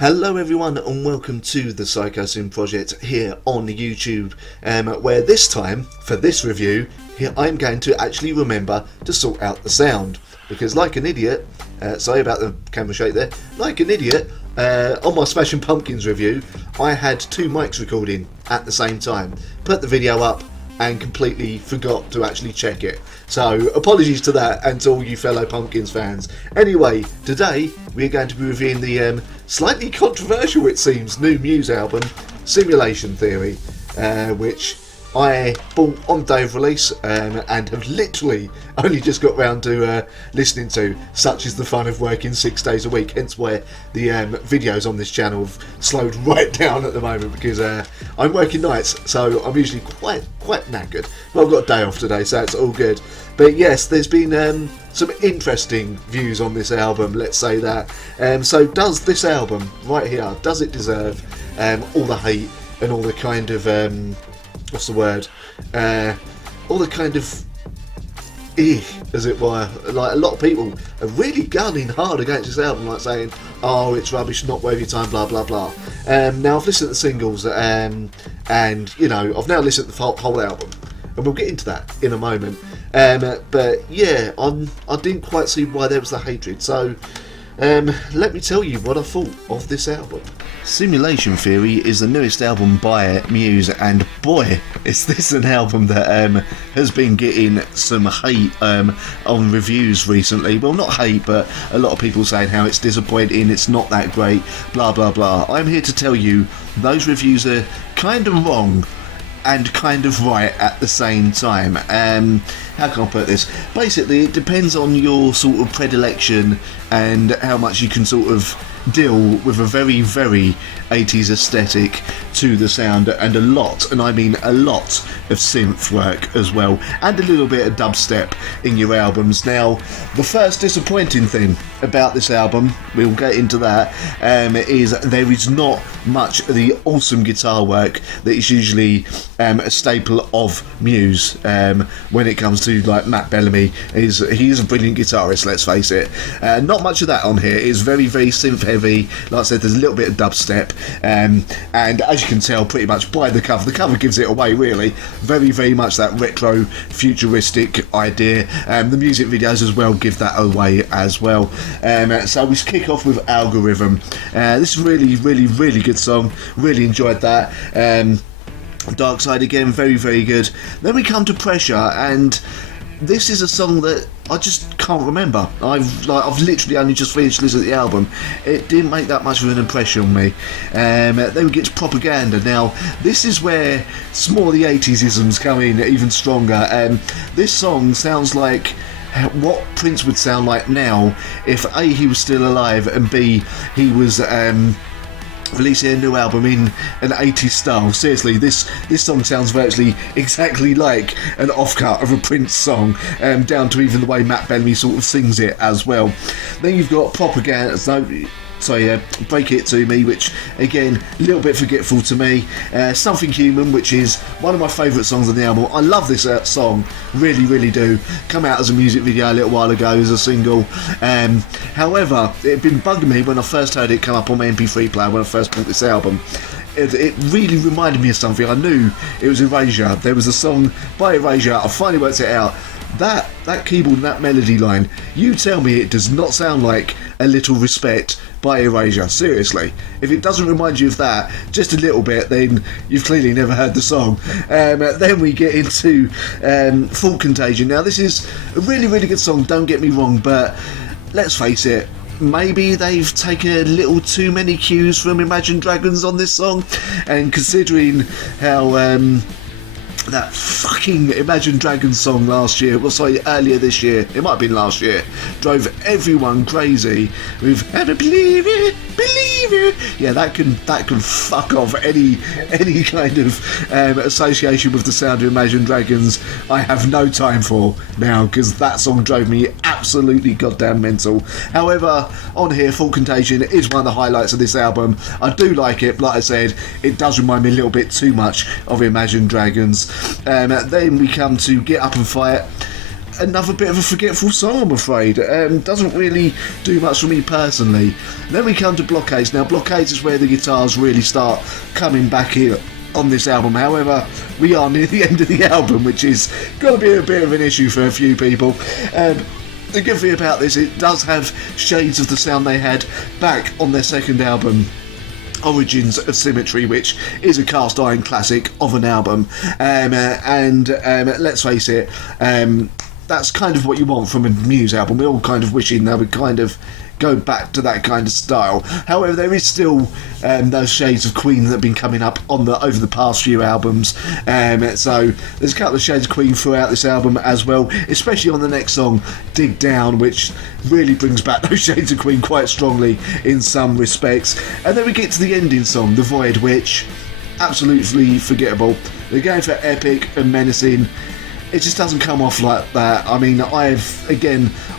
Hello everyone and welcome to the Psychosin Project here on YouTube, where this time, for this review, here I'm going to actually remember to sort out the sound, because like an idiot, sorry about the camera shake there, like an idiot, on my Smashing Pumpkins review, I had two mics recording at the same time, put the video up and completely forgot to actually check it. So apologies to that and to all you fellow Pumpkins fans. Anyway, today we're going to be reviewing the slightly controversial, it seems, new Muse album, Simulation Theory, which I bought on day of release and have literally only just got round to listening to. Such is the fun of working 6 days a week, hence why the videos on this channel have slowed right down at the moment, because I'm working nights, so I'm usually quite knackered. But I've got a day off today, so it's all good. But yes, there's been some interesting views on this album, let's say that. So does this album right here, does it deserve all the hate and all the kind of what's the word? All the kind of as it were. Like, a lot of people are really gunning hard against this album, like saying, "Oh, it's rubbish, not worth your time," blah blah blah. Now I've listened to the singles, and you know, I've now listened to the whole album, and we'll get into that in a moment. But yeah, I didn't quite see why there was the hatred. So let me tell you what I thought of this album. Simulation Theory is the newest album by Muse, and boy, is this an album that has been getting some hate on reviews recently. Well, not hate, but a lot of people saying how it's disappointing, it's not that great, blah blah blah. I'm here to tell you those reviews are kind of wrong and kind of right at the same time. How can I put this? Basically, it depends on your sort of predilection and how much you can sort of deal with a very 80s aesthetic to the sound, and a lot, and I mean a lot, of synth work as well, and a little bit of dubstep in your albums. Now, the first disappointing thing about this album, we'll get into that, is there is not much of the awesome guitar work that is usually a staple of Muse. When it comes to, like, Matt Bellamy, he is a brilliant guitarist, let's face it. Not much of that on here. It's very synth heavy. Like I said, there's a little bit of dubstep, and as you can tell pretty much by the cover gives it away, really. Very much that retro futuristic idea. The music videos as well give that away as well. So we kick off with Algorithm. This is really good song, really enjoyed that. Dark Side again, very good. Then we come to Pressure, and this is a song that I just can't remember. I've literally only just finished listening to the album. It didn't make that much of an impression on me. Then we get to Propaganda. Now, this is where some more of the 80s-isms come in even stronger. This song sounds like what Prince would sound like now if A, he was still alive, and B, he was releasing a new album in an 80s style. Seriously, this song sounds virtually exactly like an offcut of a Prince song, down to even the way Matt Bellamy sort of sings it as well. Then you've got Propaganda, Break It To Me, which again, a little bit forgetful to me. Something Human, which is one of my favourite songs on the album. I love this song, really do. Come out as a music video a little while ago as a single. However, it had been bugging me when I first heard it come up on my MP3 player when I first bought this album. It really reminded me of something. I knew it was Erasure. There was a song by Erasure, I finally worked it out. That keyboard and that melody line, you tell me it does not sound like A Little Respect by Erasure. Seriously, if it doesn't remind you of that just a little bit, then you've clearly never heard the song. Then we get into Full Contagion. Now, this is a really good song, don't get me wrong, but let's face it, maybe they've taken a little too many cues from Imagine Dragons on this song, and considering how that fucking Imagine Dragons song earlier this year, it might have been last year, drove everyone crazy with "I believe it, believe it." Yeah, that can fuck off any kind of association with the sound of Imagine Dragons. I have no time for now, because that song drove me absolutely goddamn mental. However, on here, Full Contagion is one of the highlights of this album. I do like it, but like I said, it does remind me a little bit too much of Imagine Dragons. Then we come to Get Up and Fight. another bit of a forgetful song, I'm afraid. Doesn't really do much for me personally. Then we come to Blockades. Now, Blockades is where the guitars really start coming back here on this album. However, we are near the end of the album, which is going to be a bit of an issue for a few people. The good thing about this, it does have shades of the sound they had back on their second album, Origins of Symmetry, which is a cast iron classic of an album. Let's face it, that's kind of what you want from a Muse album. We're all kind of wishing they would kind of go back to that kind of style. However, there is still those shades of Queen that have been coming up over the past few albums. So there's a couple of shades of Queen throughout this album as well, especially on the next song, Dig Down, which really brings back those shades of Queen quite strongly in some respects. And then we get to the ending song, The Void, which absolutely forgettable. They're going for epic and menacing. It just doesn't come off like that. I mean, I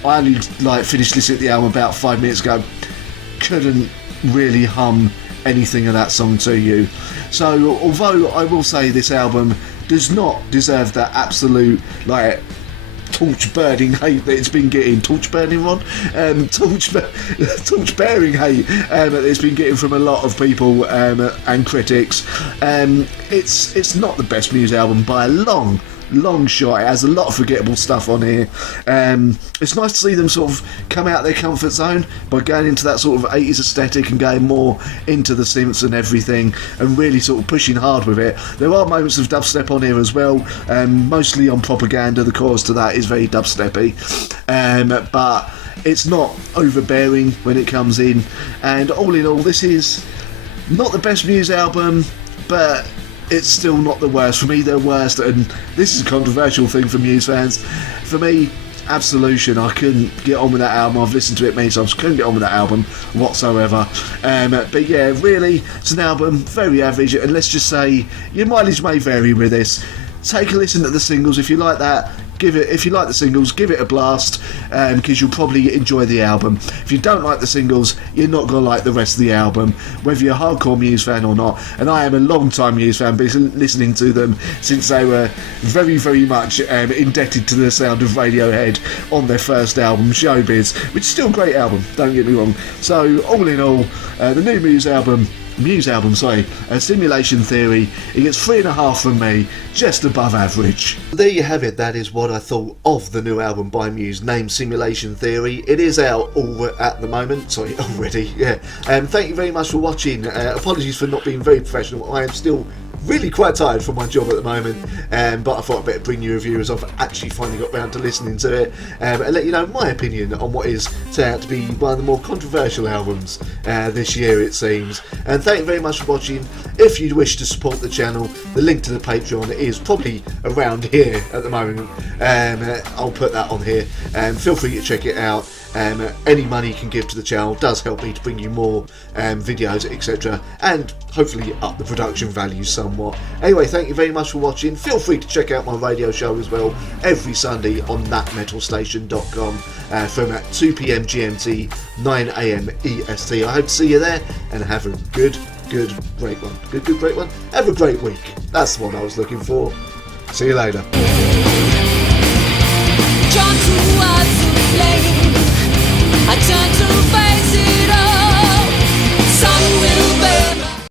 only finished listening to the album about 5 minutes ago. Couldn't really hum anything of that song to you. So, although I will say this album does not deserve that absolute torch-burning hate that it's been getting. Torch-burning, Ron? Torch-bearing hate that it's been getting from a lot of people and critics. It's not the best Muse album by a long shot. It has a lot of forgettable stuff on here. It's nice to see them sort of come out of their comfort zone by going into that sort of 80s aesthetic and going more into the synths and everything and really sort of pushing hard with it. There are moments of dubstep on here as well, mostly on Propaganda. The chorus to that is very dubsteppy, but it's not overbearing when it comes in. And all in all, this is not the best Muse album, but it's still not the worst. For me, they're worst, and this is a controversial thing for Muse fans. For me, Absolution, I couldn't get on with that album. I've listened to it many times, couldn't get on with that album whatsoever. But yeah, really, it's an album, very average, and let's just say your mileage may vary with this. Take a listen to the singles if you like that. If you like the singles, give it a blast, because you'll probably enjoy the album. If you don't like the singles, you're not going to like the rest of the album, whether you're a hardcore Muse fan or not. And I am a long-time Muse fan, been listening to them since they were very, very much indebted to the sound of Radiohead on their first album, Showbiz, which is still a great album, don't get me wrong. So, all in all, the new Muse album, Simulation Theory, it gets 3.5 from me, just above average. There you have it. That is what I thought of the new album by Muse, named Simulation Theory. It is out at the moment, already, yeah. Thank you very much for watching. Apologies for not being very professional. I am still really quite tired from my job at the moment, but I thought I'd better bring you a review as I've actually finally got round to listening to it, and let you know my opinion on what is turned out to be one of the more controversial albums this year, it seems. And thank you very much for watching. If you wish to support the channel, the link to the Patreon is probably around here at the moment. I'll put that on here, feel free to check it out. Any money you can give to the channel does help me to bring you more videos, etc., and hopefully up the production value somewhat. Anyway, thank you very much for watching. Feel free to check out my radio show as well every Sunday on thatmetalstation.com from 2 PM GMT, 9 AM EST. I hope to see you there, and have a great one. Great one. Have a great week. That's what I was looking for. See you later. I turn to face it all. Sun will burn.